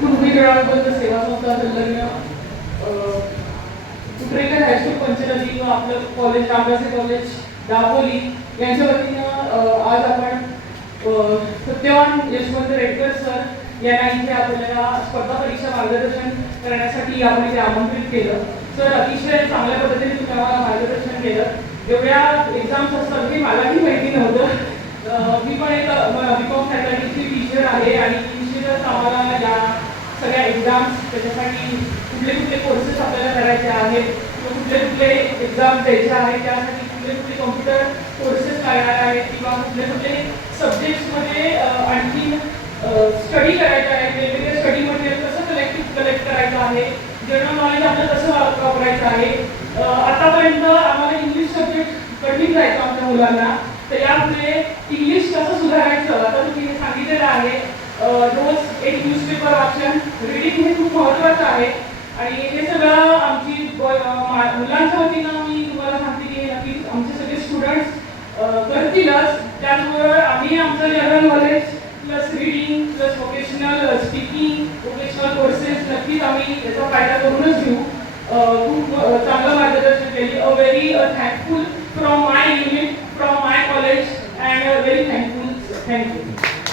पूर्वीकरणाबद्दल सेवा संस्था संलग्न कुत्रेकर हायस्कूल पंचनदी किंवा आपलं कॉलेज रामदासी कॉलेज दापोली यांच्या वतीनं आज आपण सत्यवान यशवंत रेडकर सर यांना इथे आपल्याला स्पर्धा परीक्षा मार्गदर्शन करण्यासाठी आपण इथे आमंत्रित केलं. सर अतिशय चांगल्या पद्धतीने तुम्ही आम्हाला मार्गदर्शन केलं. एवढ्या एक्झाम्स असतात हे मलाही माहिती नव्हतं. मी पण एक बीकॉम फॅकल्टीची टीचर आहे आणि निश्चितच आम्हाला सगळ्या एक्झाम्स त्याच्यासाठी कुठले कुठले कोर्सेस आपल्याला करायचे आहेत किंवा कुठले कुठले एक्झाम द्यायचे आहेत त्यासाठी कुठले कुठले कॉम्प्युटर कोर्सेस लागणार आहेत किंवा कुठले कुठले सब्जेक्ट्समध्ये आणखी स्टडी करायचं आहे वेगवेगळ्या स्टडी मटेरियल कसं कलेक्ट कलेक्ट करायचं आहे जनरल नॉलेज आपलं कसं वापरायचं आहे. आतापर्यंत आम्हाला इंग्लिश सब्जेक्ट कठीण जायचं आमच्या मुलांना तर यामुळे इंग्लिश कसं सुधारायचं आता तुम्ही सांगितलेलं आहे. रोज एक न्यूजपेपर वाचन रिडिंग हे खूप महत्त्वाचं आहे. आणि हे सगळं आमची मुलांच्या वतीनं मी तुम्हाला सांगते की नक्की नक्कीच आमचे सगळे स्टुडंट्स करतीलच. त्याचबरोबर आम्ही आमचं general knowledge plus reading plus vocational speaking vocational courses नक्कीच आम्ही त्याचा फायदा करूनच घेऊ. खूप चांगलं मार्गदर्शन केली. A very thankful from my unit from my college and very thankful thank you